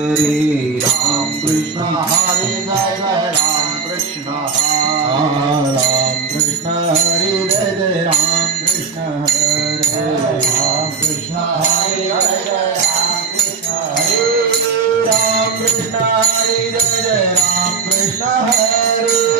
हरे राम कृष्ण हरे जय जय राम कृष्ण रामकृष्ण हरि र जय राम कृष्ण राम कृष्ण हरे जय जय राम कृष्ण हरे राम कृष्ण जय राम कृष्ण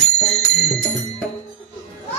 Mm-hmm.